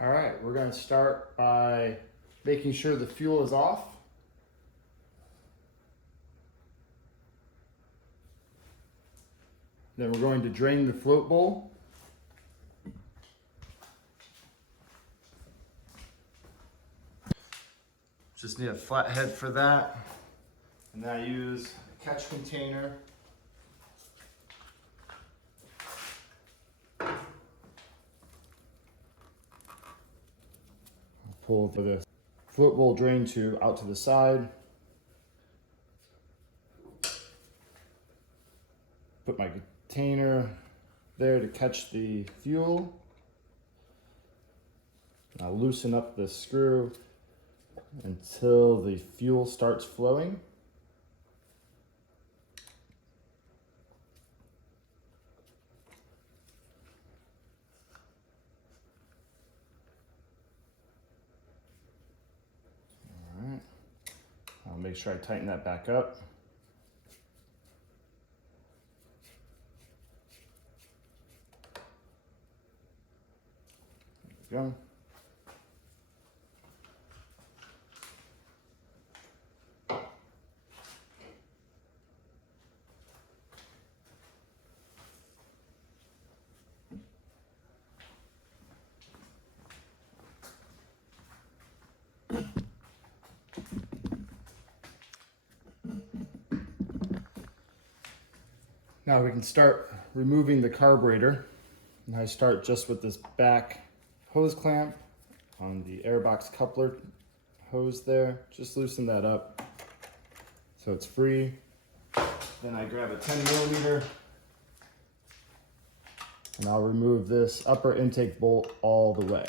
All right, we're going to start by making sure the fuel is off. Then we're going to drain the float bowl. Just need a flat head for that. And then I use a catch container. Pull the float bowl drain tube out to the side. Put my container there to catch the fuel. I'll loosen up the screw until the fuel starts flowing. All right, I'll make sure I tighten that back up. There we go. Now we can start removing the carburetor. And I start just with this back hose clamp on the airbox coupler hose there. Just loosen that up so it's free. Then I grab a 10mm and I'll remove this upper intake bolt all the way.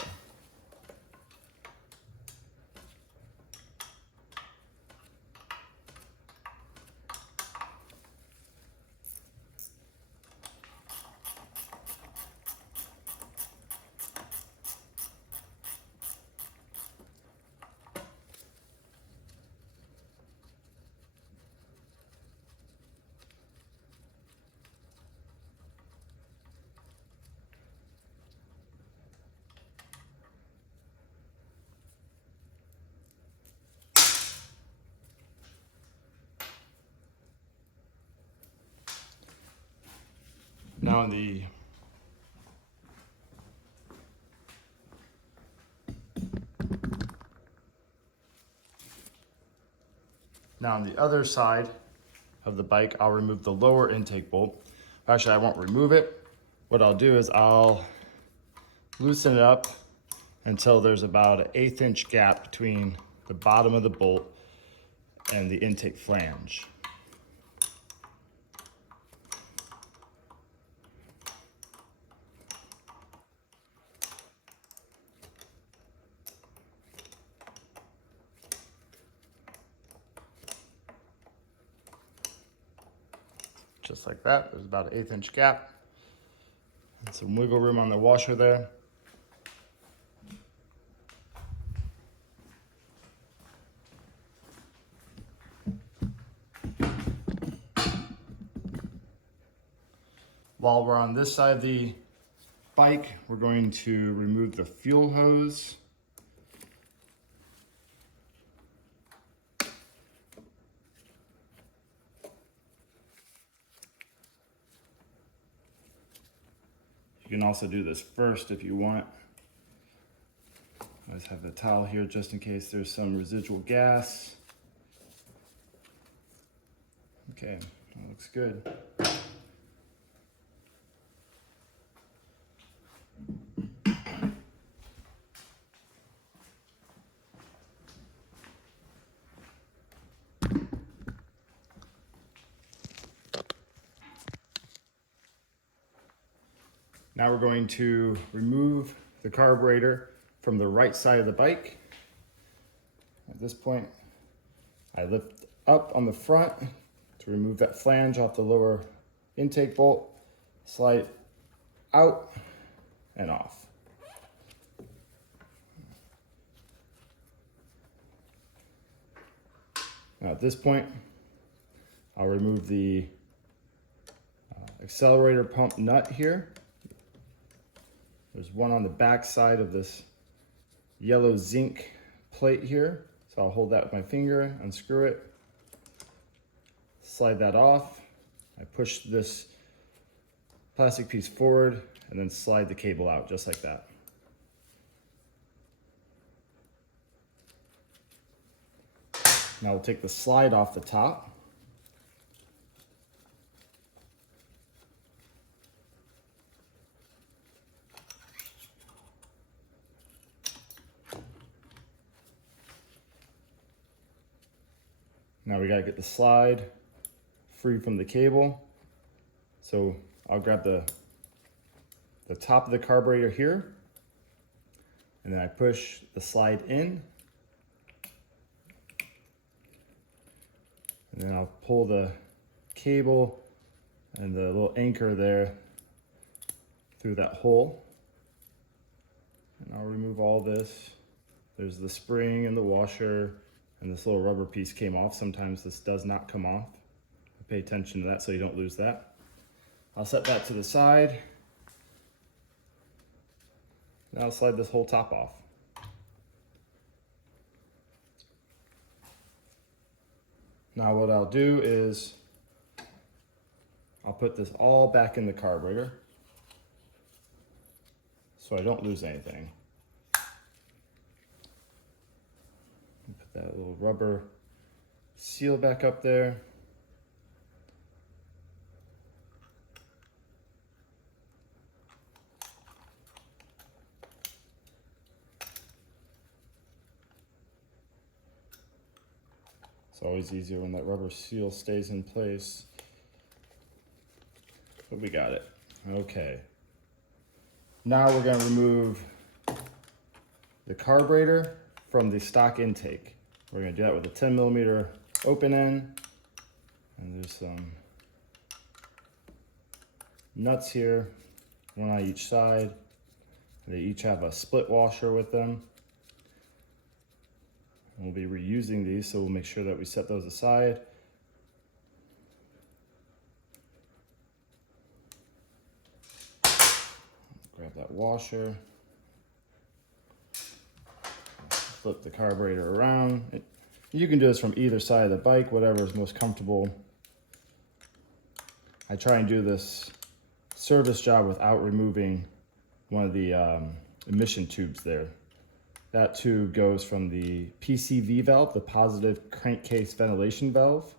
Now on the other side of the bike, I'll remove the lower intake bolt. Actually, I won't remove it. What I'll do is I'll loosen it up until there's about an 1/8 inch gap between the bottom of the bolt and the intake flange. Just like that, there's about an 1/8 inch gap. And some wiggle room on the washer there. While we're on this side of the bike, we're going to remove the fuel hose. You can also do this first if you want. I just have the towel here just in case there's some residual gas. Okay, that looks good. Now we're going to remove the carburetor from the right side of the bike. At this point, I lift up on the front to remove that flange off the lower intake bolt, slide out and off. Now at this point, I'll remove the accelerator pump nut here. There's one on the back side of this yellow zinc plate here. So I'll hold that with my finger, unscrew it, slide that off. I push this plastic piece forward and then slide the cable out just like that. Now we'll take the slide off the top. Now we gotta get the slide free from the cable. So I'll grab the top of the carburetor here, and then I push the slide in, and then I'll pull the cable and the little anchor there through that hole. And I'll remove all this. There's the spring and the washer, and this little rubber piece came off. Sometimes this does not come off. Pay attention to that so you don't lose that. I'll set that to the side. Now I'll slide this whole top off. Now what I'll do is I'll put this all back in the carburetor so I don't lose anything. Put that little rubber seal back up there. It's always easier when that rubber seal stays in place. But we got it. Okay. Now we're going to remove the carburetor from the stock intake. We're going to do that with a 10mm open end. And there's some nuts here, one on each side. They each have a split washer with them. We'll be reusing these, so we'll make sure that we set those aside. Grab that washer. Flip the carburetor around. You can do this from either side of the bike, whatever is most comfortable. I try and do this service job without removing one of the emission tubes there. That tube goes from the PCV valve, the positive crankcase ventilation valve.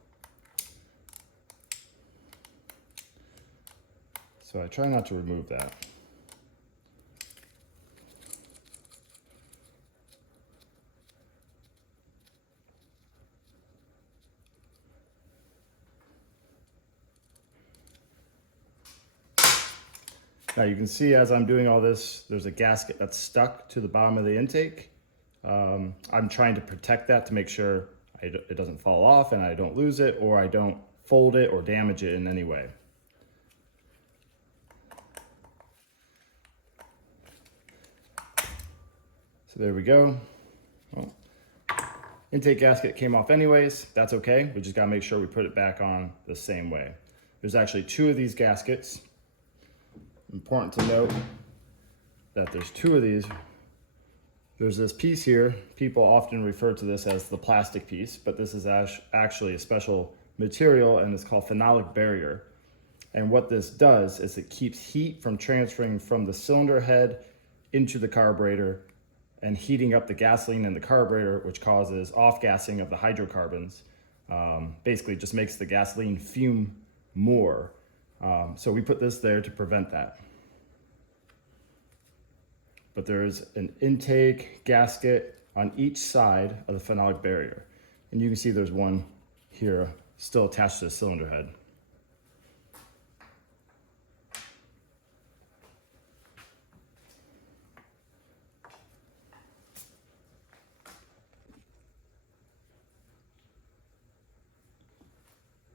So I try not to remove that. Now you can see as I'm doing all this, there's a gasket that's stuck to the bottom of the intake. I'm trying to protect that to make sure it doesn't fall off and I don't lose it, or I don't fold it or damage it in any way. So there we go. Well, intake gasket came off anyways. That's okay. We just gotta make sure we put it back on the same way. There's actually two of these gaskets. Important to note that there's two of these. There's this piece here. People often refer to this as the plastic piece, but this is actually a special material, and it's called phenolic barrier. And what this does is it keeps heat from transferring from the cylinder head into the carburetor and heating up the gasoline in the carburetor, which causes off-gassing of the hydrocarbons. Basically just makes the gasoline fume more. So we put this there to prevent that. But there's an intake gasket on each side of the phenolic barrier. And you can see there's one here still attached to the cylinder head.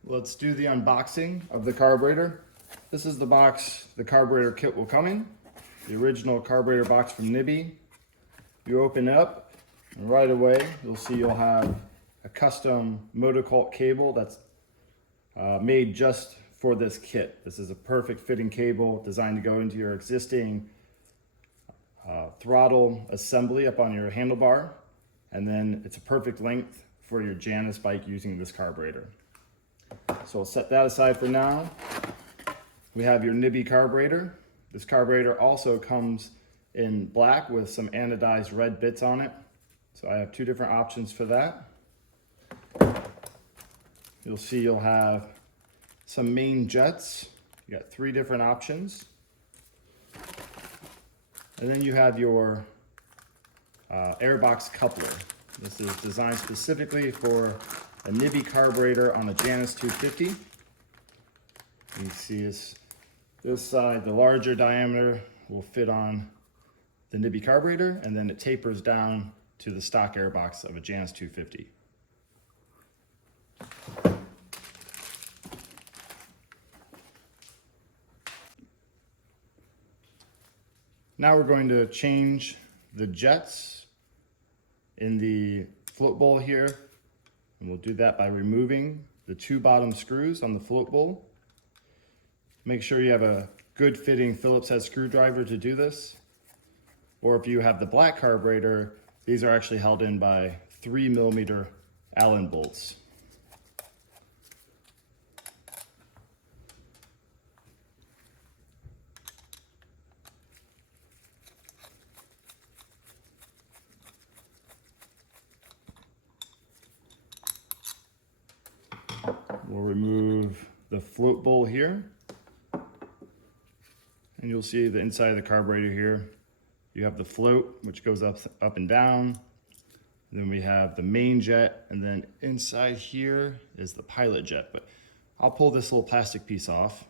Let's do the unboxing of the carburetor. This is the box the carburetor kit will come in. The original carburetor box from Nibbi. You open it up, and right away you'll see you'll have a custom MotoCult cable that's made just for this kit. This is a perfect fitting cable designed to go into your existing throttle assembly up on your handlebar, and then it's a perfect length for your Janus bike using this carburetor. So we'll set that aside for now. We have your Nibbi carburetor. This carburetor also comes in black with some anodized red bits on it. So I have two different options for that. You'll see you'll have some main jets. You got three different options. And then you have your airbox coupler. This is designed specifically for a Nibbi carburetor on a Janus 250. You can see this side, the larger diameter will fit on the Nibbi carburetor, and then it tapers down to the stock airbox of a Janus 250. Now we're going to change the jets in the float bowl here, and we'll do that by removing the two bottom screws on the float bowl. Make sure you have a good fitting Phillips head screwdriver to do this, or if you have the black carburetor, these are actually held in by 3mm Allen bolts. We'll remove the float bowl here, and you'll see the inside of the carburetor here. You have the float, which goes up and down. Then we have the main jet, and then inside here is the pilot jet. But I'll pull this little plastic piece off.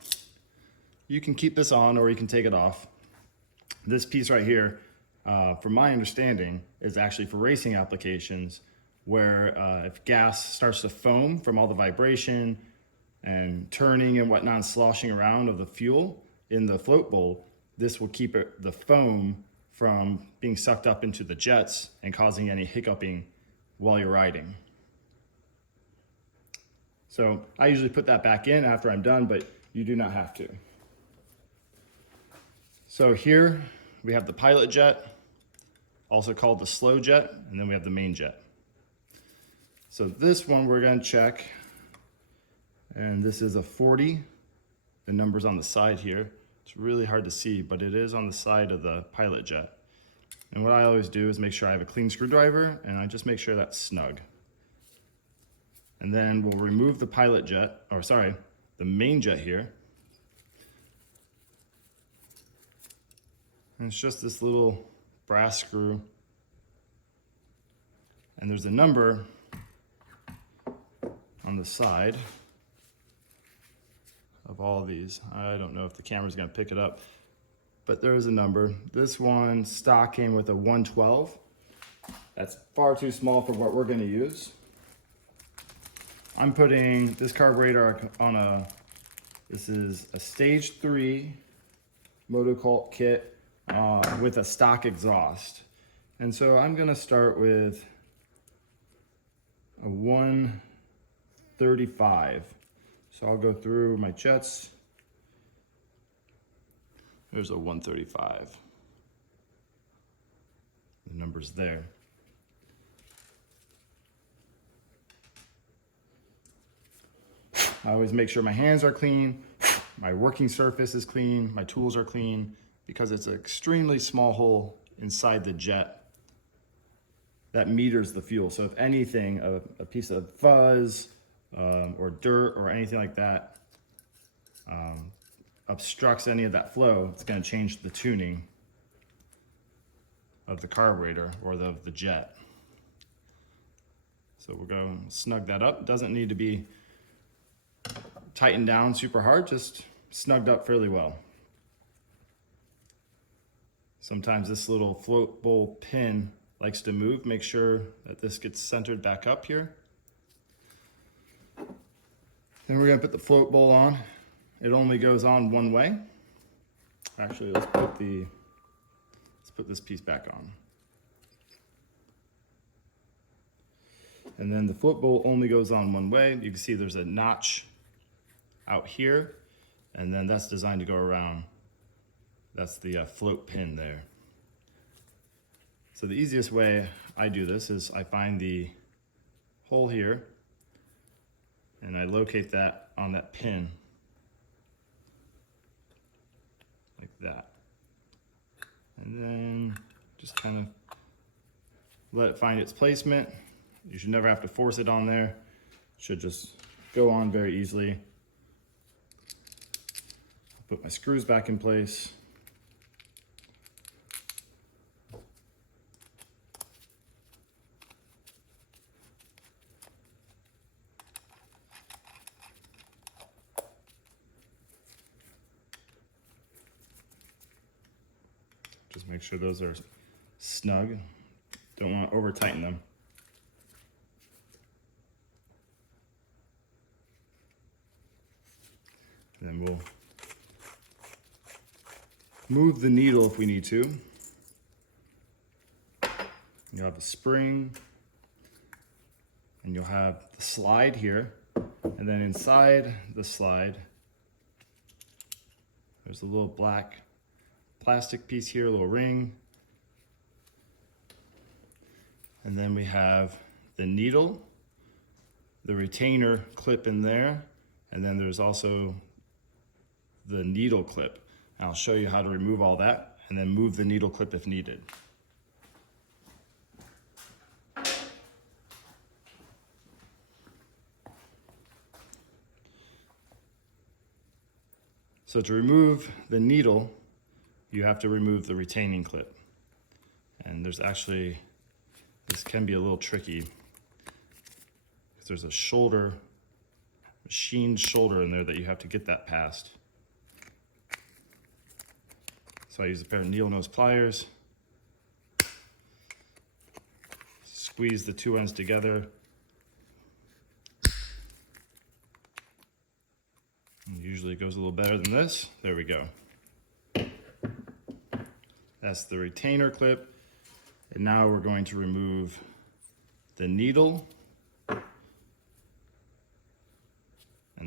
You can keep this on or you can take it off. This piece right here, from my understanding, is actually for racing applications where if gas starts to foam from all the vibration and turning and whatnot and sloshing around of the fuel in the float bowl, this will keep the foam from being sucked up into the jets and causing any hiccuping while you're riding. So I usually put that back in after I'm done, but you do not have to. So here we have the pilot jet, also called the slow jet, and then we have the main jet. So this one we're gonna check, and this is a 40. The number's on the side here. It's really hard to see, but it is on the side of the pilot jet. And what I always do is make sure I have a clean screwdriver, and I just make sure that's snug. And then we'll remove the pilot jet, or sorry, the main jet here. And it's just this little brass screw. And there's a number on the side of all these. I don't know if the camera's gonna pick it up, but there is a number. This one stock came with a 112. That's far too small for what we're gonna use. I'm putting this carburetor on this is a stage 3 MotoCult kit with a stock exhaust. And so I'm gonna start with a 135. So I'll go through my jets. There's a 135. The number's there. I always make sure my hands are clean, my working surface is clean, my tools are clean, because it's an extremely small hole inside the jet that meters the fuel. So if anything, a piece of fuzz or dirt or anything like that obstructs any of that flow, it's gonna change the tuning of the carburetor or the jet. So we're gonna snug that up. It doesn't need to be tightened down super hard, just snugged up fairly well. Sometimes this little float bowl pin likes to move. Make sure that this gets centered back up here. Then we're gonna put the float bowl on. It only goes on one way. Actually, let's put this piece back on. And then the float bowl only goes on one way. You can see there's a notch out here, and then that's designed to go around. That's the float pin there. So the easiest way I do this is I find the hole here and I locate that on that pin like that. And then just kind of let it find its placement. You should never have to force it on there. It should just go on very easily. Put my screws back in place. Just make sure those are snug. Don't want to over tighten them. Then we'll move the needle if we need to. You'll have a spring and you'll have the slide here. And then inside the slide, there's a little black plastic piece here, a little ring. And then we have the needle, the retainer clip in there, and then there's also the needle clip. And I'll show you how to remove all that and then move the needle clip if needed. So to remove the needle, you have to remove the retaining clip. And there's actually, this can be a little tricky because there's a shoulder, machined shoulder in there that you have to get that past. So I use a pair of needle nose pliers, squeeze the two ends together, and usually it goes a little better than this. There we go. That's the retainer clip. And now we're going to remove the needle and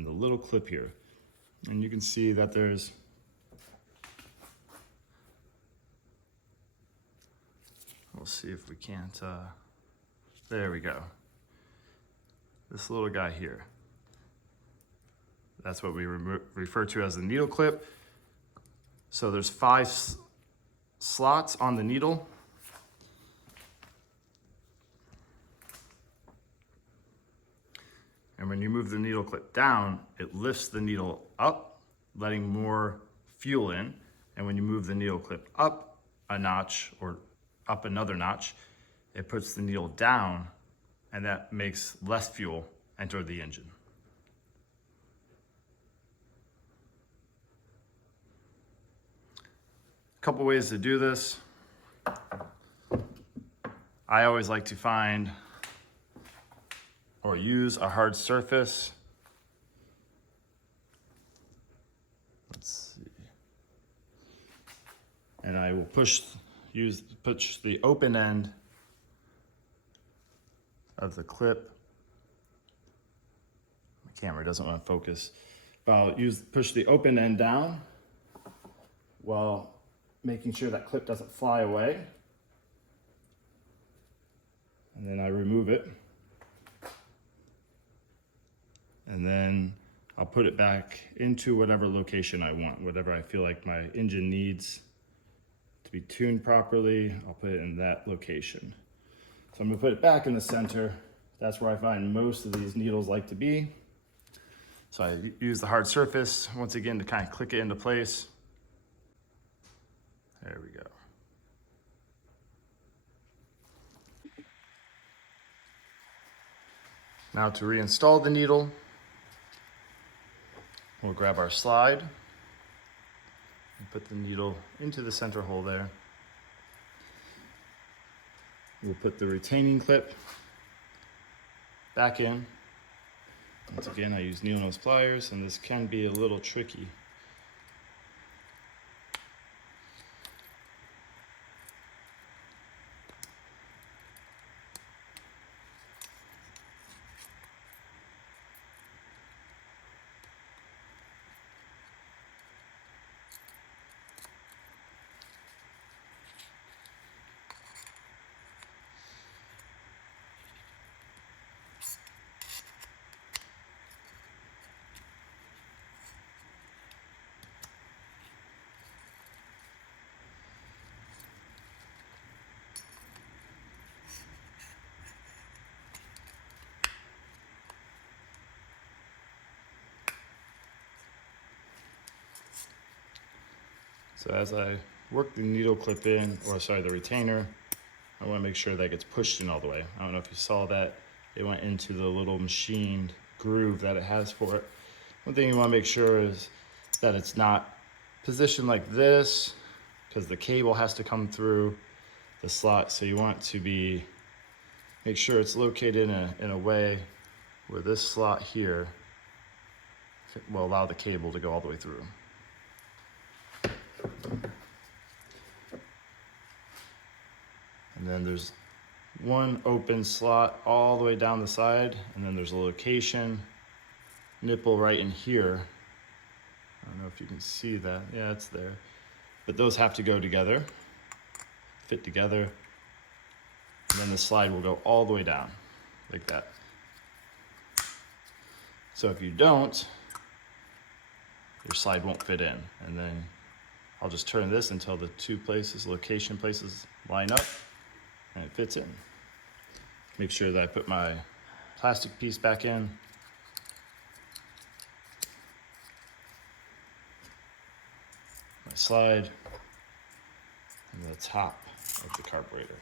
the little clip here. And you can see that there's we'll see if we can't, there we go. This little guy here. That's what we refer to as the needle clip. So there's 5 slots on the needle. And when you move the needle clip down, it lifts the needle up, letting more fuel in. And when you move the needle clip up a notch or up another notch, it puts the needle down, and that makes less fuel enter the engine. A couple ways to do this. I always like to find or use a hard surface. Let's see. And I will push the open end of the clip. My camera doesn't want to focus, but I'll push the open end down while making sure that clip doesn't fly away. And then I remove it. And then I'll put it back into whatever location I want, whatever I feel like my engine needs to be tuned properly. I'll put it in that location. So I'm gonna put it back in the center. That's where I find most of these needles like to be. So I use the hard surface once again to kind of click it into place. There we go. Now to reinstall the needle, we'll grab our slide and put the needle into the center hole there. We'll put the retaining clip back in. Once again, I use needle nose pliers, and this can be a little tricky. So as I work the needle clip in, or sorry, the retainer, I want to make sure that gets pushed in all the way. I don't know if you saw that. It went into the little machined groove that it has for it. One thing you want to make sure is that it's not positioned like this, because the cable has to come through the slot. So you want to make sure it's located in a way where this slot here will allow the cable to go all the way through. And then there's one open slot all the way down the side, and then there's a location nipple right in here. I don't know if you can see that. Yeah, it's there. But those have to go together, fit together, and then the slide will go all the way down, like that. So if you don't, your slide won't fit in. And then I'll just turn this until the two places, location places, line up, and it fits in. Make sure that I put my plastic piece back in. My slide, and the top of the carburetor.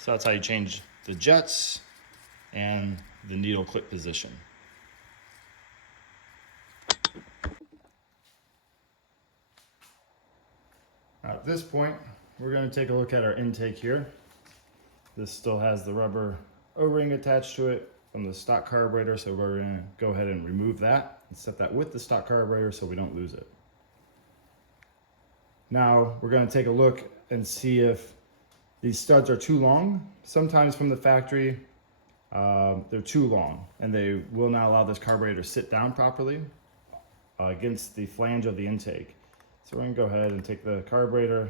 So that's how you change the jets and the needle clip position. At this point, we're going to take a look at our intake here. This still has the rubber O-ring attached to it from the stock carburetor, so we're going to go ahead and remove that and set that with the stock carburetor so we don't lose it. Now we're going to take a look and see if these studs are too long. Sometimes from the factory, they're too long and they will not allow this carburetor to sit down properly against the flange of the intake. So we're going to go ahead and take the carburetor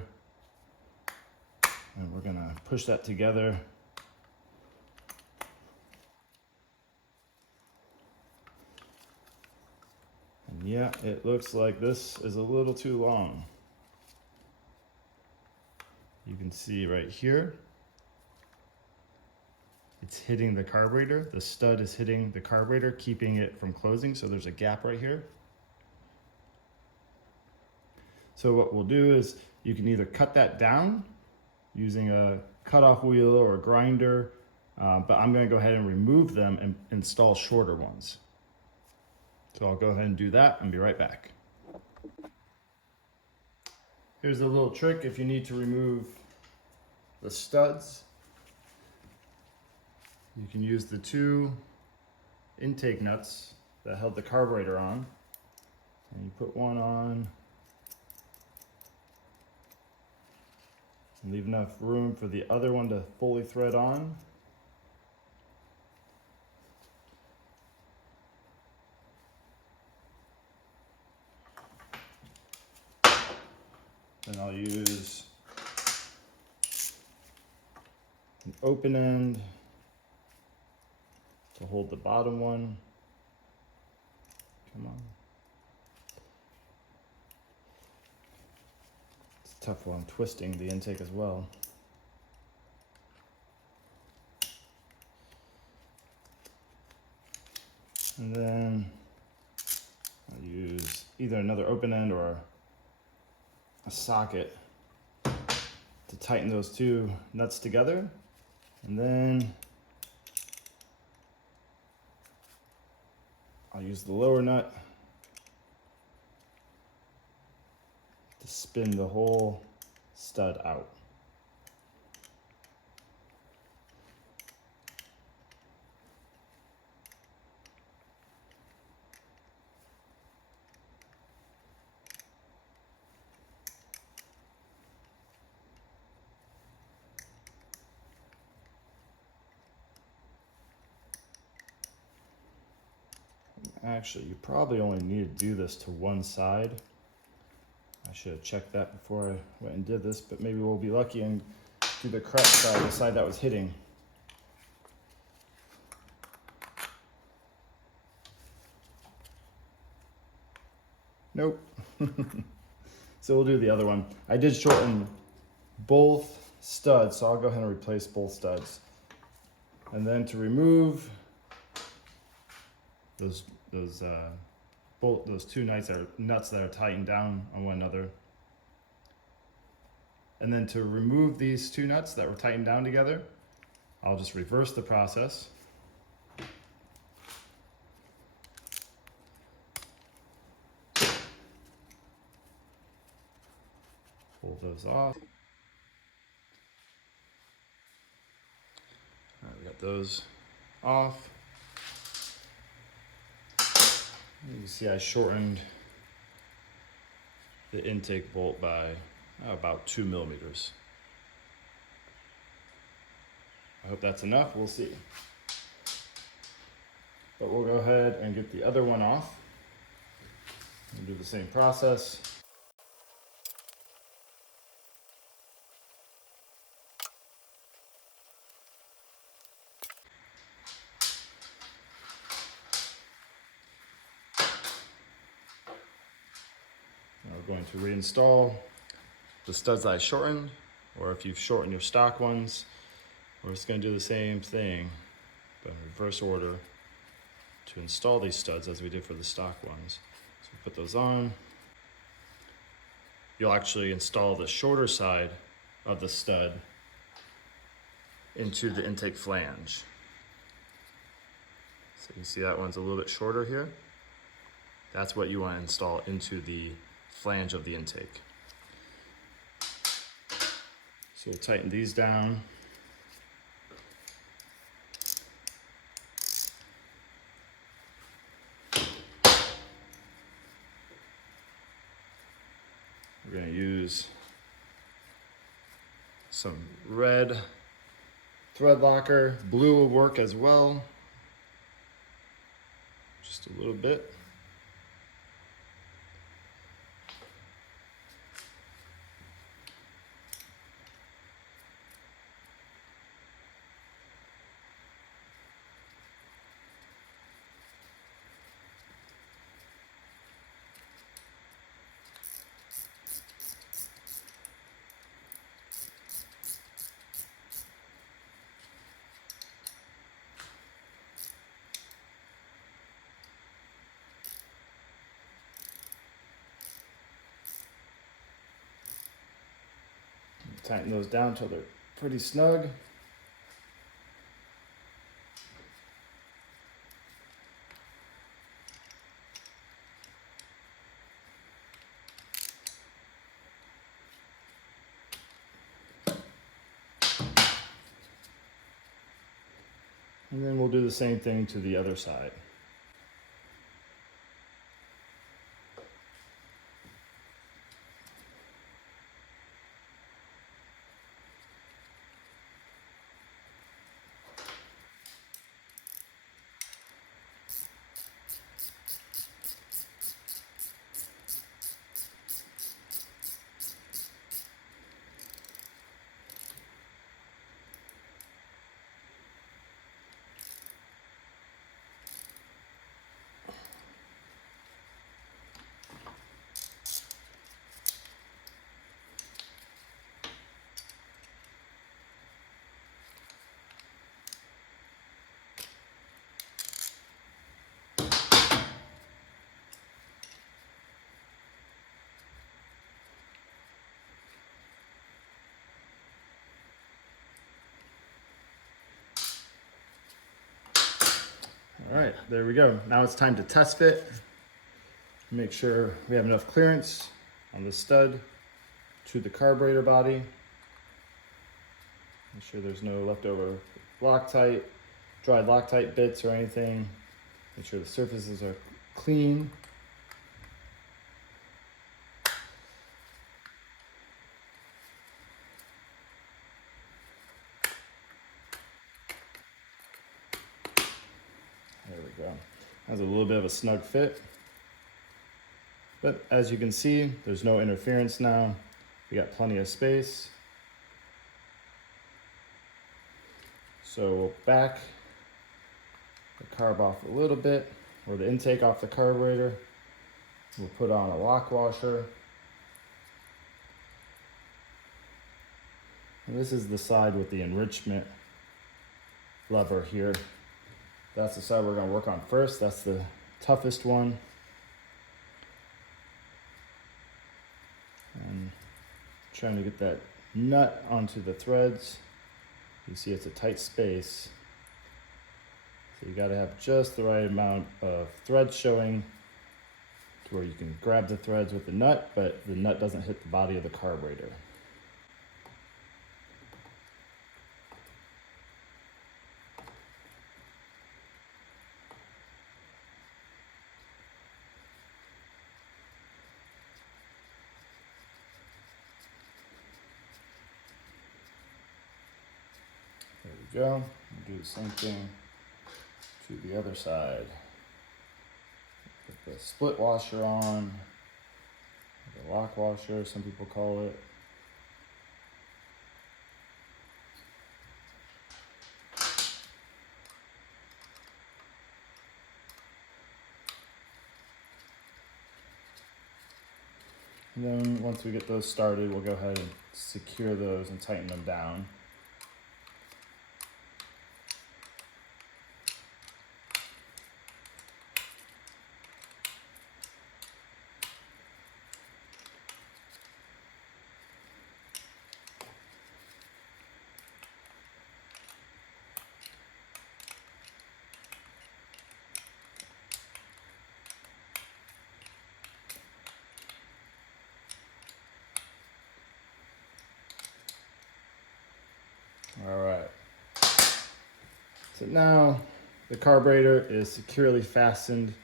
and we're going to push that together. And yeah, it looks like this is a little too long. You can see right here, it's hitting the carburetor. The stud is hitting the carburetor, keeping it from closing. So there's a gap right here. So what we'll do is you can either cut that down using a cutoff wheel or a grinder, but I'm going to go ahead and remove them and install shorter ones. So I'll go ahead and do that and be right back. Here's a little trick if you need to remove the studs. You can use the two intake nuts that held the carburetor on, and you put one on and leave enough room for the other one to fully thread on. Then I'll use an open end to hold the bottom one. Come on. It's a tough one, twisting the intake as well. And then I'll use either another open end or a socket to tighten those two nuts together. And then I'll use the lower nut to spin the whole stud out. Actually, you probably only need to do this to one side. I should have checked that before I went and did this, but maybe we'll be lucky and do the correct side, the side that was hitting. Nope. So we'll do the other one. I did shorten both studs, so I'll go ahead and replace both studs. And then to remove those those two nuts that are tightened down on one another. And then to remove these two nuts that were tightened down together, I'll just reverse the process. Pull those off. All right, we got those off. You can see I shortened the intake bolt by about 2 millimeters. I hope that's enough, we'll see. But we'll go ahead and get the other one off. We'll do the same process. Now we're going to reinstall the studs that I shortened, or if you've shortened your stock ones, we're just going to do the same thing, but in reverse order, to install these studs as we did for the stock ones. So we put those on. You'll actually install the shorter side of the stud into the intake flange. So you can see that one's a little bit shorter here. That's what you want to install into the flange of the intake. So we'll tighten these down. We're going to use some red thread locker. Blue will work as well. Just a little bit. Tighten those down until they're pretty snug. And then we'll do the same thing to the other side. All right, there we go. Now it's time to test fit. Make sure we have enough clearance on the stud to the carburetor body. Make sure there's no leftover Loctite, dried Loctite bits or anything. Make sure the surfaces are clean. There we go. Has a little bit of a snug fit. But as you can see, there's no interference now. We got plenty of space. So we'll back the carb off a little bit, or the intake off the carburetor. We'll put on a lock washer. And this is the side with the enrichment lever here. That's the side we're going to work on first. That's the toughest one. trying to get that nut onto the threads. You see it's a tight space. So you gotta have just the right amount of threads showing to where you can grab the threads with the nut, but the nut doesn't hit the body of the carburetor. There we go. We'll do the same thing to the other side. Put the split washer on, the lock washer, some people call it. And then once we get those started, we'll go ahead and secure those and tighten them down. All right. So now the carburetor is securely fastened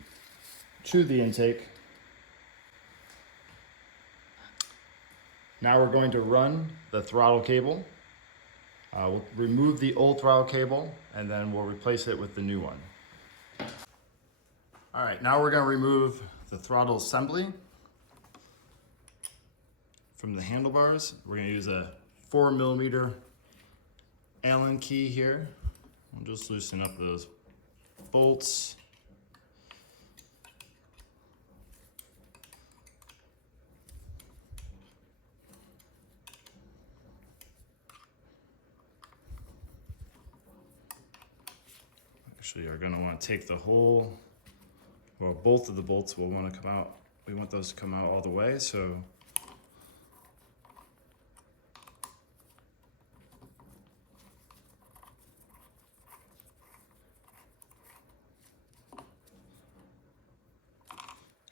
to the intake. Now we're going to run the throttle cable. We'll remove the old throttle cable and then we'll replace it with the new one. All right, now we're going to remove the throttle assembly from the handlebars. We're going to use a 4mm Allen key here. We'll just loosen up those bolts. Actually, you're going to want to take the whole, well, both of the bolts will want to come out. We want those to come out all the way, so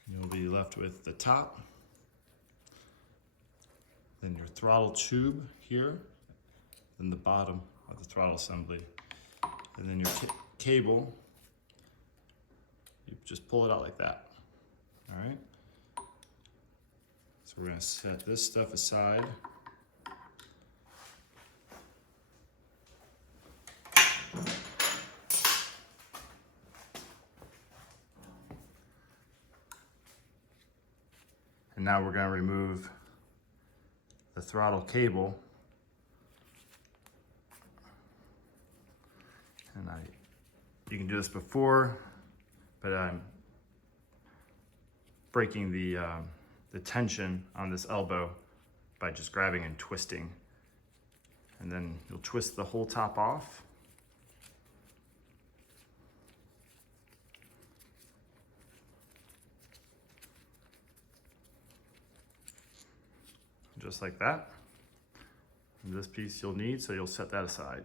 you'll be left with the top, then your throttle tube here, then the bottom of the throttle assembly, and then your cable. You just pull it out like that. All right. So we're going to set this stuff aside. And now we're going to remove the throttle cable. And you can do this before, but I'm breaking the tension on this elbow by just grabbing and twisting. And then you'll twist the whole top off. Just like that. And this piece you'll need, so you'll set that aside.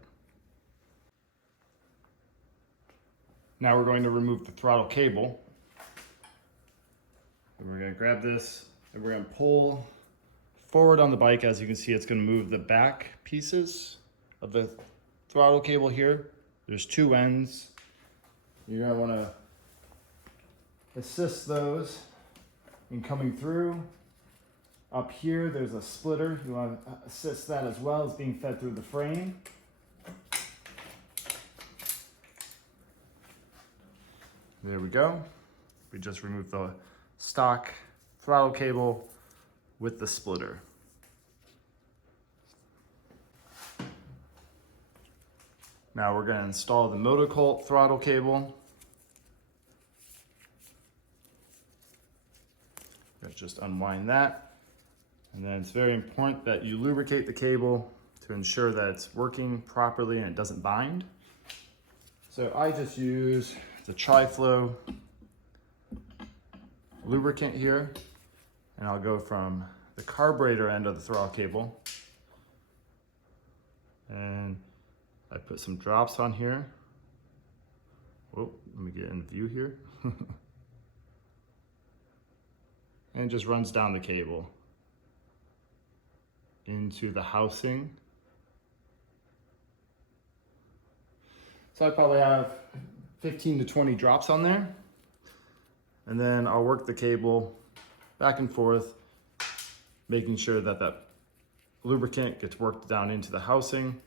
Now we're going to remove the throttle cable. And we're going to grab this and we're going to pull forward on the bike. As you can see, it's going to move the back pieces of the throttle cable here. There's two ends. You're going to want to assist those in coming through. Up here, there's a splitter. You want to assist that as well. It's being fed through the frame. There we go. We just removed the stock throttle cable with the splitter. Now we're going to install the MotoCult throttle cable. Let's just unwind that. And then it's very important that you lubricate the cable to ensure that it's working properly and it doesn't bind. So I just use the Tri-Flow lubricant here, and I'll go from the carburetor end of the throttle cable. And I put some drops on here. Whoa, let me get in view here. And it just runs down the cable into the housing. So I probably have 15 to 20 drops on there. And then I'll work the cable back and forth, making sure that that lubricant gets worked down into the housing.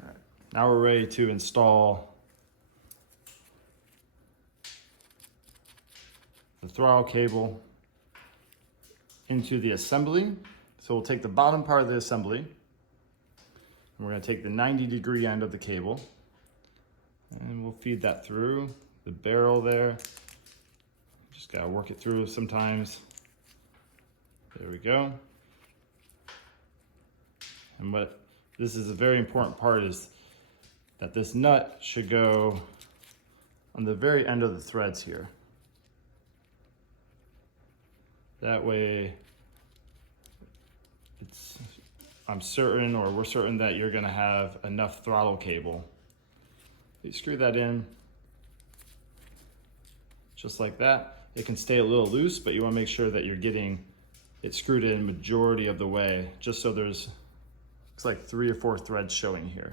All right, now we're ready to install the throttle cable into the assembly. So we'll take the bottom part of the assembly, and we're going to take the 90-degree end of the cable, and we'll feed that through the barrel there. Just got to work it through sometimes. There we go. And what this is a very important part is that this nut should go on the very end of the threads here. That way, I'm certain, or we're certain, that you're gonna have enough throttle cable. You screw that in, just like that. It can stay a little loose, but you wanna make sure that you're getting it screwed in majority of the way, just so there's, looks like 3 or 4 threads showing here.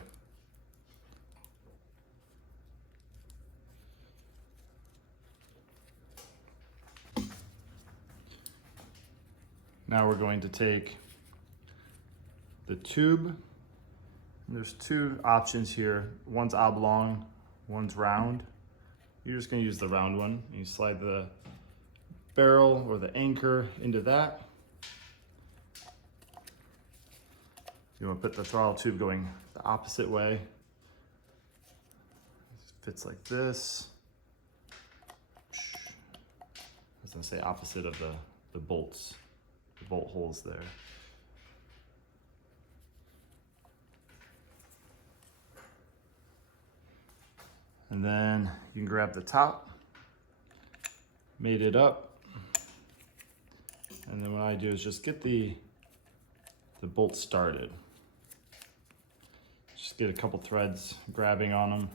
Now we're going to take the tube. And there's 2 options here. One's oblong, one's round. You're just gonna use the round one. You slide the barrel or the anchor into that. You wanna put the throttle tube going the opposite way. It fits like this. I was gonna say opposite of the bolts. The bolt holes there. And then you can grab the top, mate it up, and then what I do is just get the bolt started. Just get a couple threads grabbing on them.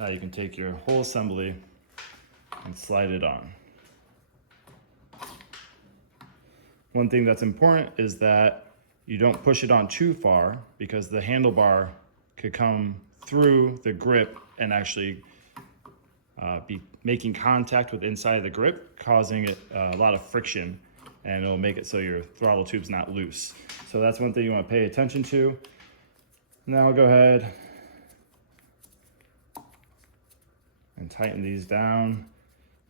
Now you can take your whole assembly and slide it on. One thing that's important is that you don't push it on too far, because the handlebar could come through the grip and actually be making contact with the inside of the grip, causing it a lot of friction, and it'll make it so your throttle tube's not loose. So that's one thing you want to pay attention to. Now I'll go ahead and tighten these down.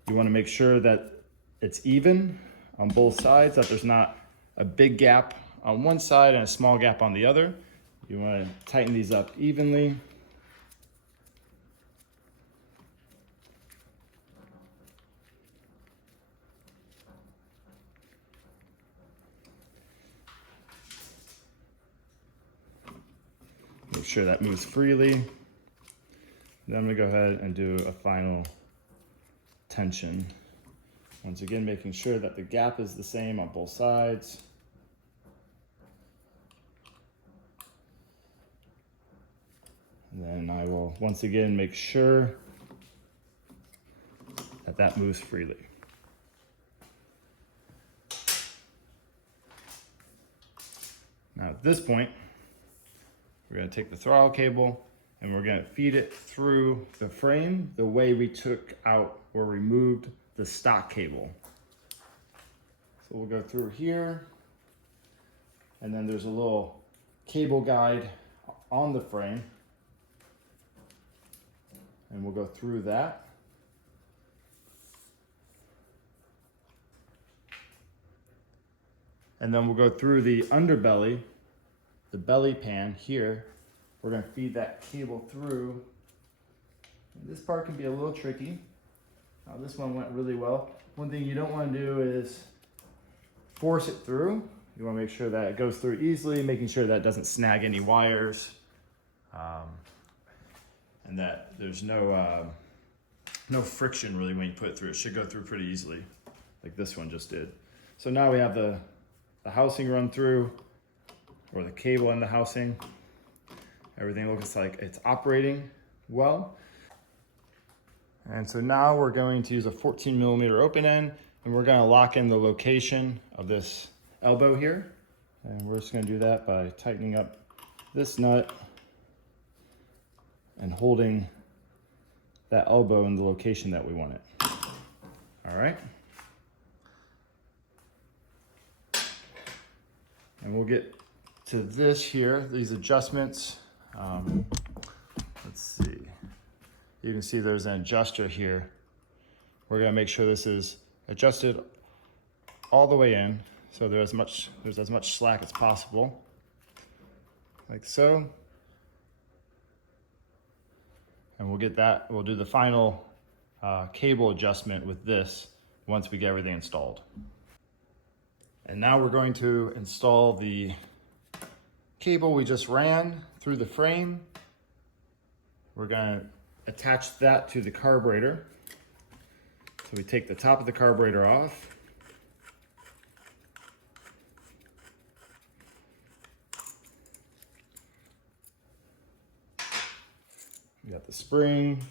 You want to make sure that it's even on both sides, that there's not a big gap on one side and a small gap on the other. You want to tighten these up evenly. Make sure that moves freely. Then I'm gonna go ahead and do a final tension. Once again, making sure that the gap is the same on both sides. And then I will once again make sure that that moves freely. Now at this point, we're going to take the throttle cable and we're going to feed it through the frame the way we took out or removed the stock cable. So we'll go through here, and then there's a little cable guide on the frame, and we'll go through that. And then we'll go through the underbelly, the belly pan here. We're going to feed that cable through. And this part can be a little tricky. Now this one went really well. One thing you don't want to do is force it through. You want to make sure that it goes through easily, making sure that it doesn't snag any wires, and that there's no friction really when you put it through. It should go through pretty easily, like this one just did. So now we have the housing run through, or the cable in the housing. Everything looks like it's operating well. And so now we're going to use a 14mm open end, and we're going to lock in the location of this elbow here. And we're just going to do that by tightening up this nut and holding that elbow in the location that we want it. All right. And we'll get to this here, these adjustments. Let's see. You can see there's an adjuster here. We're gonna make sure this is adjusted all the way in, so there's as much slack as possible, like so. And we'll do the final cable adjustment with this once we get everything installed. And now we're going to install the cable we just ran through the frame. We're going to attach that to the carburetor. So we take the top of the carburetor off. We got the spring,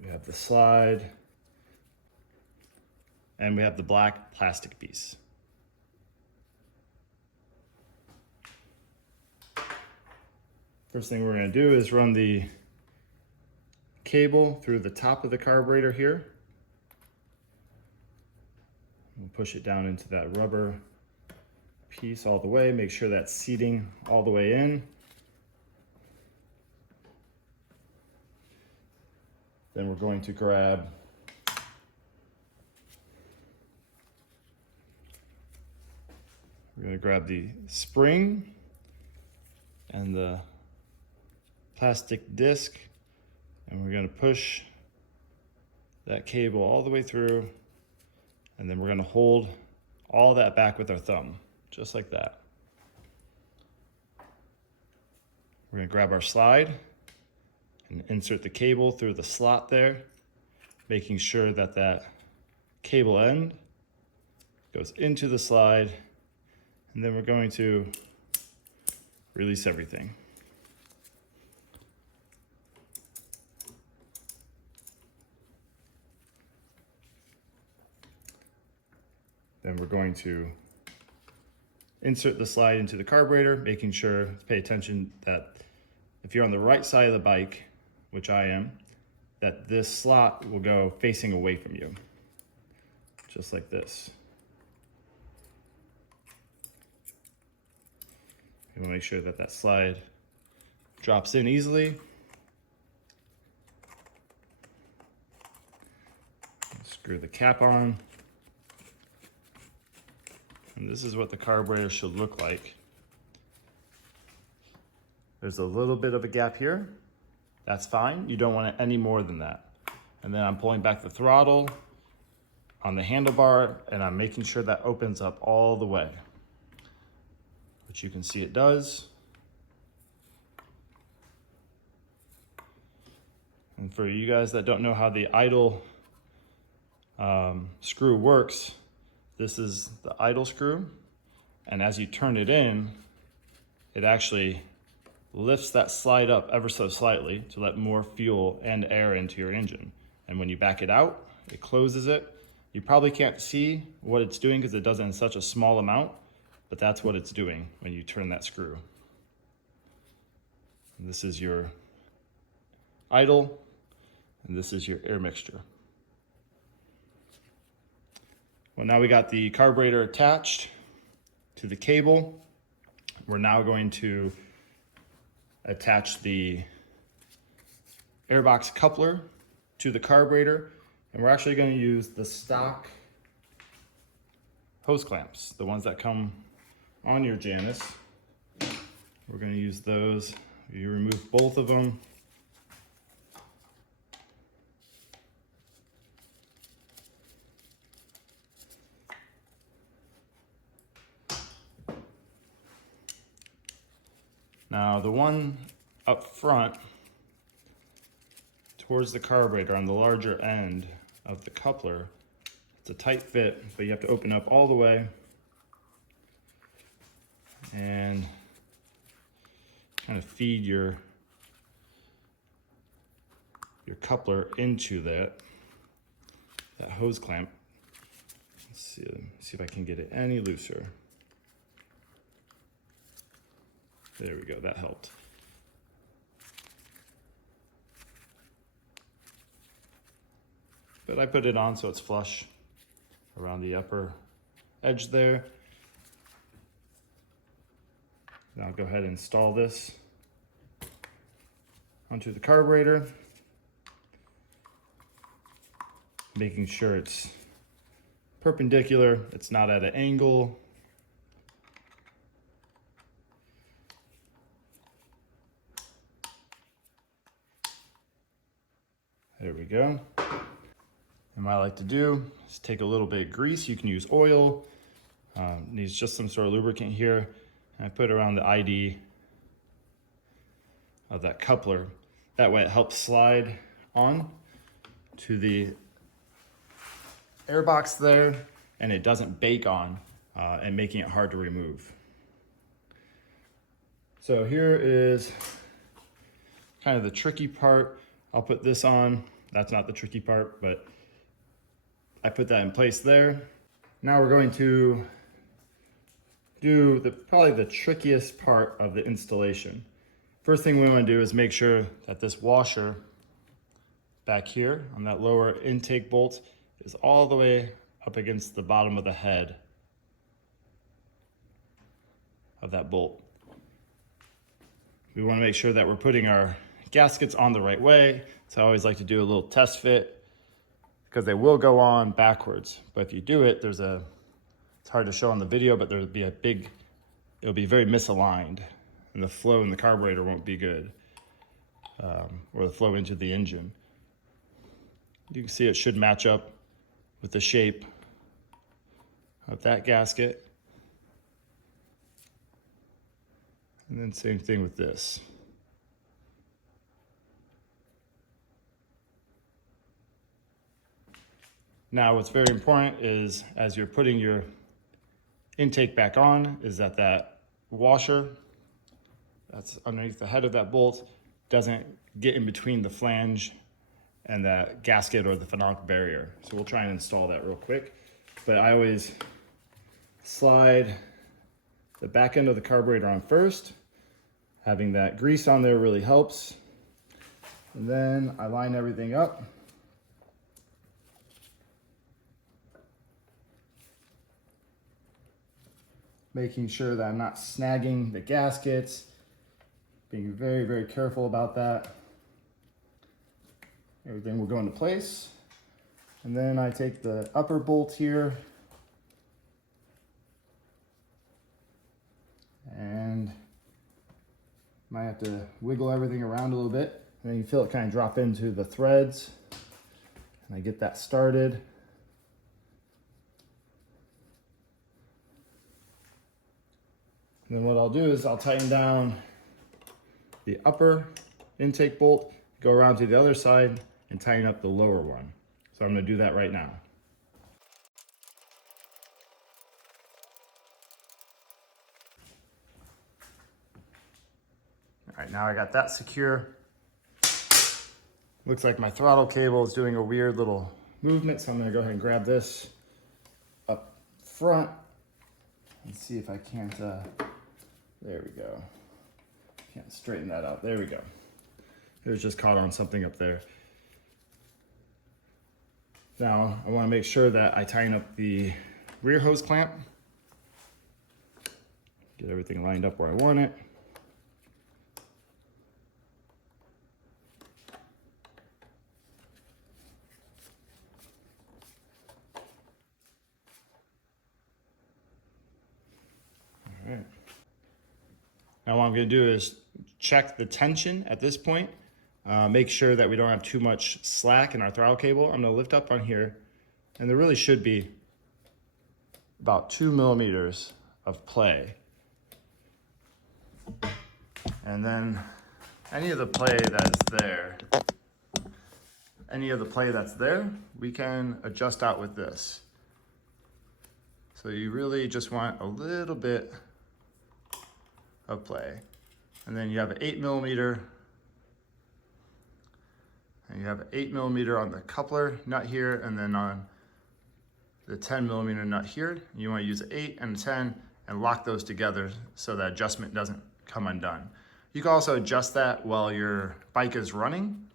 we have the slide, and we have the black plastic piece. First thing we're going to do is run the cable through the top of the carburetor here. We'll push it down into that rubber piece all the way, make sure that's seating all the way in. Then we're going to grab the spring and the plastic disc, and we're going to push that cable all the way through, and then we're going to hold all that back with our thumb, just like that. We're going to grab our slide and insert the cable through the slot there, making sure that that cable end goes into the slide, and then we're going to release everything. Then we're going to insert the slide into the carburetor, making sure to pay attention that if you're on the right side of the bike, which I am, that this slot will go facing away from you, just like this. You want to make sure that that slide drops in easily. Screw the cap on. And this is what the carburetor should look like. There's a little bit of a gap here. That's fine. You don't want it any more than that. And then I'm pulling back the throttle on the handlebar, and I'm making sure that opens up all the way, which you can see it does. And for you guys that don't know how the idle screw works, this is the idle screw, and as you turn it in, it actually lifts that slide up ever so slightly to let more fuel and air into your engine. And when you back it out, it closes it. You probably can't see what it's doing because it does it in such a small amount, but that's what it's doing when you turn that screw. And this is your idle, and this is your air mixture. Well, now we got the carburetor attached to the cable. We're now going to attach the airbox coupler to the carburetor, and we're actually going to use the stock hose clamps, the ones that come on your Janus. We're going to use those. You remove both of them. Now the one up front towards the carburetor on the larger end of the coupler, it's a tight fit, but you have to open up all the way and kind of feed your coupler into that hose clamp. Let's see if I can get it any looser. There we go, that helped. But I put it on so it's flush around the upper edge there. Now I'll go ahead and install this onto the carburetor, making sure it's perpendicular, it's not at an angle. There we go. And what I like to do is take a little bit of grease. You can use oil. Needs just some sort of lubricant here. And I put it around the ID of that coupler. That way it helps slide on to the air box there, and it doesn't bake on and making it hard to remove. So here is kind of the tricky part. I'll put this on. That's not the tricky part, but I put that in place there. Now we're going to do probably the trickiest part of the installation. First thing we want to do is make sure that this washer back here on that lower intake bolt is all the way up against the bottom of the head of that bolt. We want to make sure that we're putting our gaskets on the right way. So I always like to do a little test fit, because they will go on backwards. But if you do it, it's hard to show on the video, but it'll be very misaligned, and the flow in the carburetor won't be good, or the flow into the engine. You can see it should match up with the shape of that gasket. And then same thing with this. Now what's very important is, as you're putting your intake back on, is that washer that's underneath the head of that bolt doesn't get in between the flange and that gasket or the phenolic barrier. So we'll try and install that real quick. But I always slide the back end of the carburetor on first. Having that grease on there really helps. And then I line everything up. Making sure that I'm not snagging the gaskets. Being very, very careful about that. Everything will go into place. And then I take the upper bolt here and might have to wiggle everything around a little bit. And then you feel it kind of drop into the threads. And I get that started. And then what I'll do is I'll tighten down the upper intake bolt, go around to the other side, and tighten up the lower one. So I'm going to do that right now. All right, now I got that secure. Looks like my throttle cable is doing a weird little movement, so I'm going to go ahead and grab this up front and see if I can't, there we go. Can't straighten that out. There we go. It was just caught on something up there. Now I want to make sure that I tighten up the rear hose clamp. Get everything lined up where I want it. All right. Now what I'm going to do is check the tension at this point. Make sure that we don't have too much slack in our throttle cable. I'm going to lift up on here, and there really should be about 2 millimeters of play. And then any of the play that's there, we can adjust out with this. So you really just want a little bit of play. And then you have an 8mm, and you have an 8mm on the coupler nut here, and then on the 10mm nut here. You want to use an 8 and a 10 and lock those together so that adjustment doesn't come undone. You can also adjust that while your bike is running.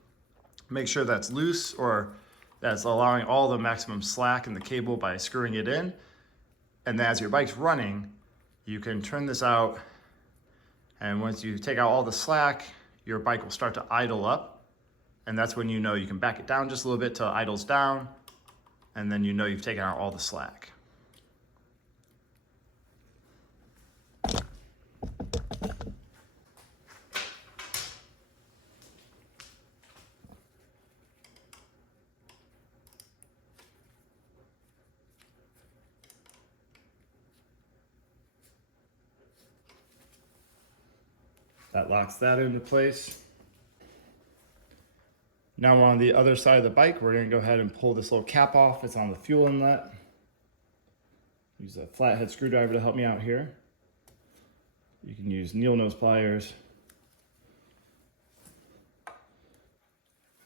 Make sure that's loose or that's allowing all the maximum slack in the cable by screwing it in. And then as your bike's running, you can turn this out, and once you take out all the slack, your bike will start to idle up. And that's when you know you can back it down just a little bit till it idles down, and then you know you've taken out all the slack. That locks that into place. Now on the other side of the bike, we're gonna go ahead and pull this little cap off. It's on the fuel inlet. Use a flathead screwdriver to help me out here. You can use needle nose pliers.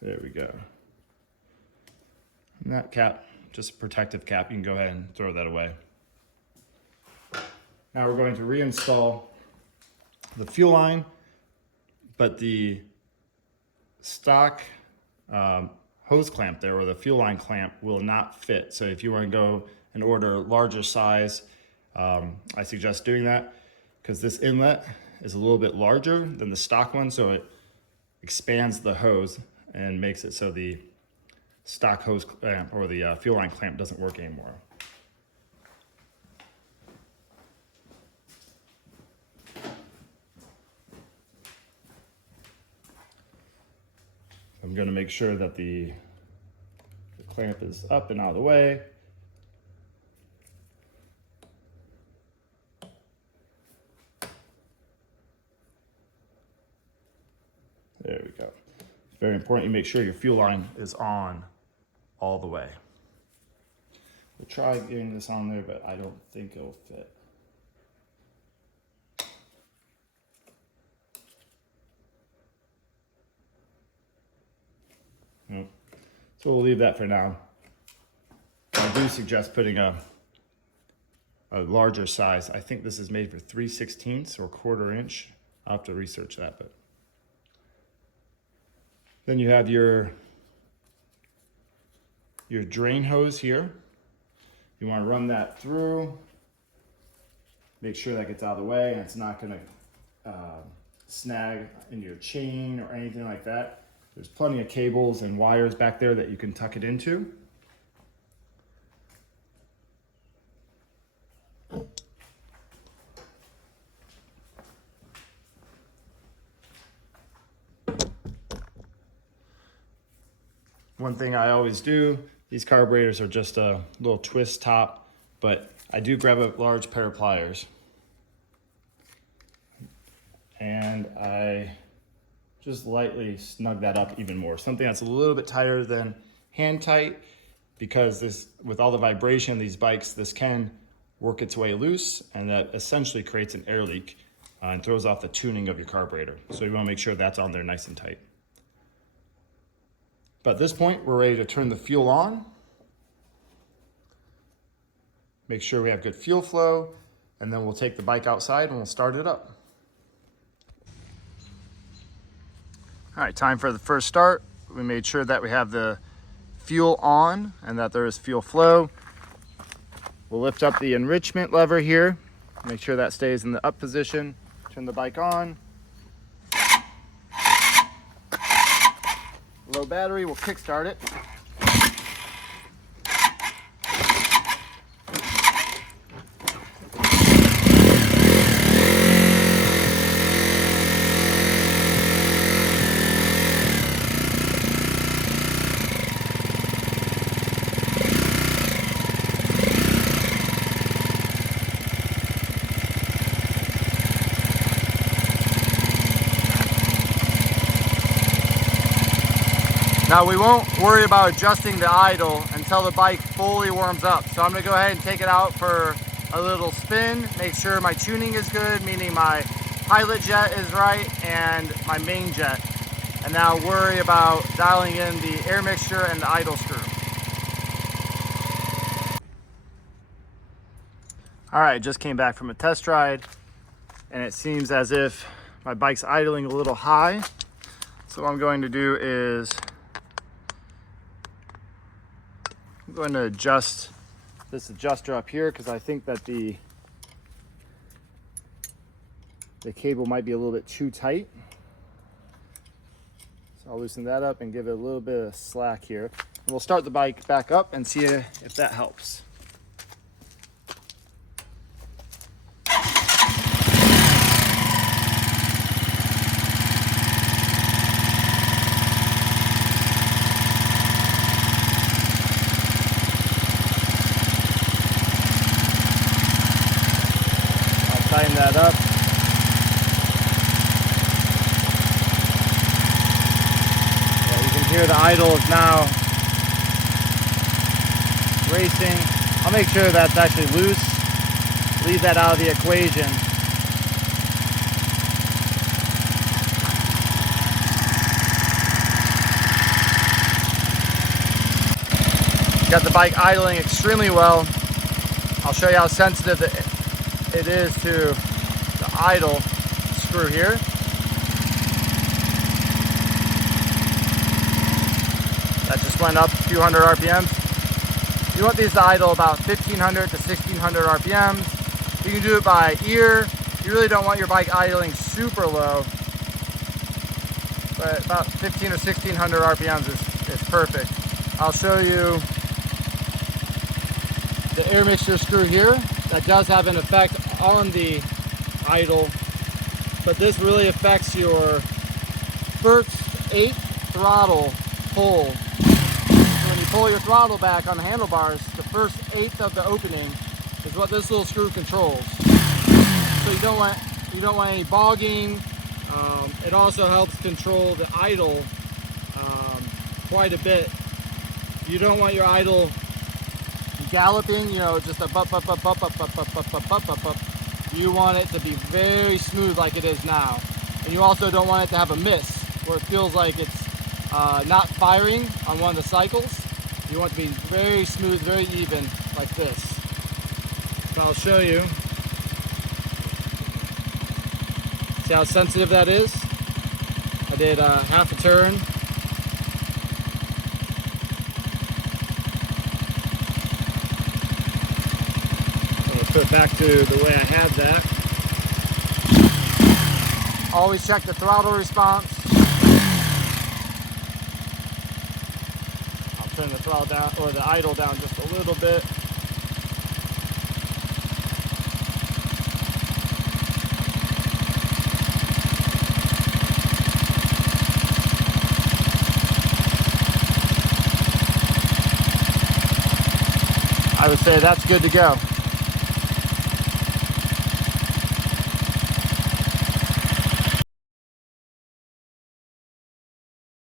There we go. And that cap, just a protective cap, you can go ahead and throw that away. Now we're going to reinstall the fuel line, but the stock hose clamp there, or the fuel line clamp, will not fit. So if you want to go and order a larger size, I suggest doing that, because this inlet is a little bit larger than the stock one, so it expands the hose and makes it so the stock hose clamp or the fuel line clamp doesn't work anymore. I'm going to make sure that the clamp is up and out of the way. There we go. It's very important you make sure your fuel line is on all the way. We'll try getting this on there, but I don't think it'll fit. Nope. So we'll leave that for now. I do suggest putting a larger size. I think this is made for 3/16 or 1/4 inch. I'll have to research that. But then you have your drain hose here. You want to run that through. Make sure that gets out of the way and it's not going to snag in your chain or anything like that. There's plenty of cables and wires back there that you can tuck it into. One thing I always do, these carburetors are just a little twist top, but I do grab a large pair of pliers. And I just lightly snug that up even more. Something that's a little bit tighter than hand tight, because this, with all the vibration of these bikes, this can work its way loose, and that essentially creates an air leak and throws off the tuning of your carburetor. So you want to make sure that's on there nice and tight. But at this point, we're ready to turn the fuel on. Make sure we have good fuel flow, and then we'll take the bike outside and we'll start it up. All right, time for the first start. We made sure that we have the fuel on and that there is fuel flow. We'll lift up the enrichment lever here. Make sure that stays in the up position. Turn the bike on. Low battery, we'll kickstart it. Now we won't worry about adjusting the idle until the bike fully warms up. So I'm gonna go ahead and take it out for a little spin, make sure my tuning is good, meaning my pilot jet is right and my main jet. And now worry about dialing in the air mixture and the idle screw. All right, just came back from a test ride and it seems as if my bike's idling a little high. So what I'm going to do is I'm going to adjust this adjuster up here because I think that the cable might be a little bit too tight. So I'll loosen that up and give it a little bit of slack here. And we'll start the bike back up and see if that helps. Tighten that up. Yeah, you can hear the idle is now racing. I'll make sure that's actually loose. Leave that out of the equation. Got the bike idling extremely well. I'll show you how sensitive it is to the idle screw here. That just went up a few hundred RPMs. You want these to idle about 1500 to 1600 RPMs. You can do it by ear. You really don't want your bike idling super low, but about 15 or 1600 RPMs is perfect. I'll show you the air mixture screw here. That does have an effect on the idle, but this really affects your first 8th throttle pull. So when you pull your throttle back on the handlebars, the first 1/8 of the opening is what this little screw controls. So you don't want any bogging. It also helps control the idle quite a bit. You don't want your idle galloping, you know, just a bup, bup, bup, bup, bup, bup, bup, bup, bup, bup, bup, bup. You want it to be very smooth like it is now. And you also don't want it to have a miss where it feels like it's not firing on one of the cycles. You want it to be very smooth, very even like this. So I'll show you. See how sensitive that is? I did half a turn. Put it back to the way I had that. Always check the throttle response. I'll turn the throttle down, or the idle down just a little bit. I would say that's good to go.